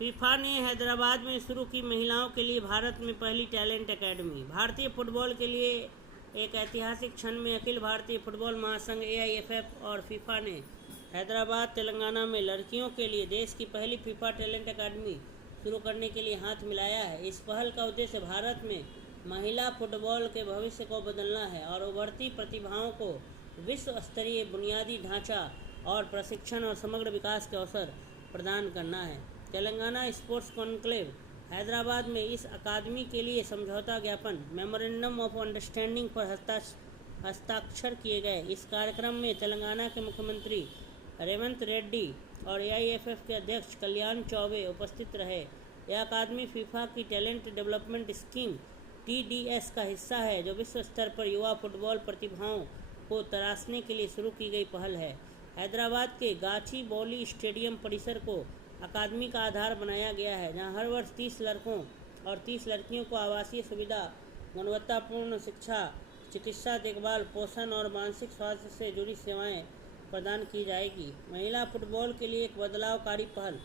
FIFA ने हैदराबाद में शुरू की महिलाओं के लिए भारत में पहली टैलेंट एकेडमी। भारतीय फुटबॉल के लिए एक ऐतिहासिक क्षण में अखिल भारतीय फुटबॉल महासंघ AIFF और फीफा ने हैदराबाद तेलंगाना में लड़कियों के लिए देश की पहली फीफा टैलेंट एकेडमी शुरू करने के लिए हाथ मिलाया है। इस पहल का उद्देश्य भारत में महिला फुटबॉल के भविष्य को बदलना है और उभरती प्रतिभाओं को विश्व स्तरीय बुनियादी ढांचा और प्रशिक्षण और समग्र विकास के अवसर प्रदान करना है। तेलंगाना स्पोर्ट्स कॉन्क्लेव हैदराबाद में इस अकादमी के लिए समझौता ज्ञापन मेमोरेंडम ऑफ अंडरस्टैंडिंग पर हस्ताक्षर किए गए। इस कार्यक्रम में तेलंगाना के मुख्यमंत्री रेवंत रेड्डी और AIFF के अध्यक्ष कल्याण चौबे उपस्थित रहे। यह अकादमी फीफा की टैलेंट डेवलपमेंट स्कीम TDS का हिस्सा है, जो विश्व स्तर पर युवा फुटबॉल प्रतिभाओं को तराशने के लिए शुरू की गई पहल है। हैदराबाद के गाचीबौली स्टेडियम परिसर को अकादमी का आधार बनाया गया है, जहां हर वर्ष 30 लड़कों और 30 लड़कियों को आवासीय सुविधा, गुणवत्तापूर्ण शिक्षा, चिकित्सा देखभाल, पोषण और मानसिक स्वास्थ्य से जुड़ी सेवाएं प्रदान की जाएगी। महिला फुटबॉल के लिए एक बदलावकारी पहल।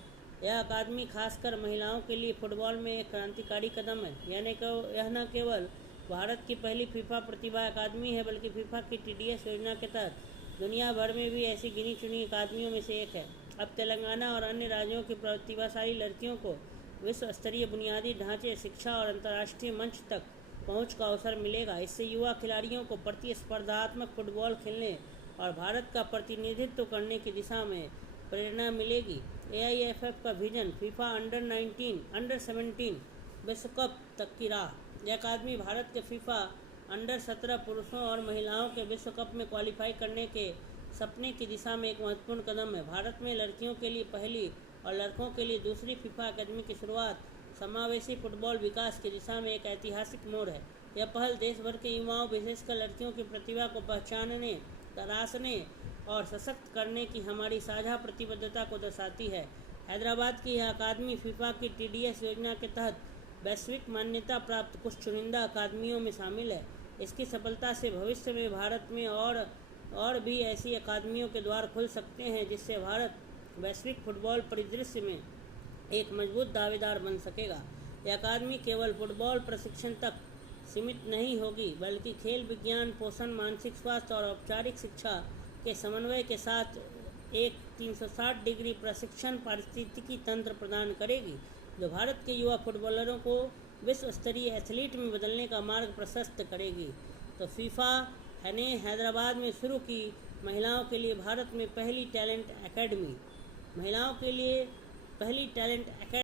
यह अकादमी खासकर महिलाओं के लिए फुटबॉल में एक क्रांतिकारी कदम है। यह न केवल भारत की पहली फीफा प्रतिभा अकादमी है, बल्कि फीफा की TDS योजना के तहत दुनिया भर में भी ऐसी गिनी चुनी अकादमियों में से एक है। अब तेलंगाना और अन्य राज्यों की प्रतिभाशाली लड़कियों को विश्व स्तरीय बुनियादी ढांचे, शिक्षा और अंतर्राष्ट्रीय मंच तक पहुंच का अवसर मिलेगा। इससे युवा खिलाड़ियों को प्रतिस्पर्धात्मक फुटबॉल खेलने और भारत का प्रतिनिधित्व करने की दिशा में प्रेरणा मिलेगी। AIFF का विजन फीफा अंडर 17 विश्व कप तक की राह। यह अकादमी भारत के फीफा अंडर 17 पुरुषों और महिलाओं के विश्व कप में क्वालिफाई करने के सपने की दिशा में एक महत्वपूर्ण कदम है। भारत में लड़कियों के लिए पहली और लड़कों के लिए दूसरी फीफा अकादमी की शुरुआत समावेशी फुटबॉल विकास की दिशा में एक ऐतिहासिक मोड़ है। यह पहल देश भर के युवाओं, विशेषकर लड़कियों की प्रतिभा को पहचानने, तराशने और सशक्त करने की हमारी साझा प्रतिबद्धता को दर्शाती है। हैदराबाद की यह अकादमी फीफा की TDS योजना के तहत वैश्विक मान्यता प्राप्त कुछ चुनिंदा अकादमियों में शामिल है। इसकी सफलता से भविष्य में भारत में और भी ऐसी अकादमियों के द्वार खुल सकते हैं, जिससे भारत वैश्विक फुटबॉल परिदृश्य में एक मजबूत दावेदार बन सकेगा। यह अकादमी केवल फुटबॉल प्रशिक्षण तक सीमित नहीं होगी, बल्कि खेल विज्ञान, पोषण, मानसिक स्वास्थ्य और औपचारिक शिक्षा के समन्वय के साथ एक 360 डिग्री प्रशिक्षण पारिस्थितिकी तंत्र प्रदान करेगी, जो भारत के युवा फुटबॉलरों को विश्व स्तरीय एथलीट में बदलने का मार्ग प्रशस्त करेगी। तो फीफा ने हैदराबाद में शुरू की महिलाओं के लिए भारत में पहली टैलेंट एकेडमी।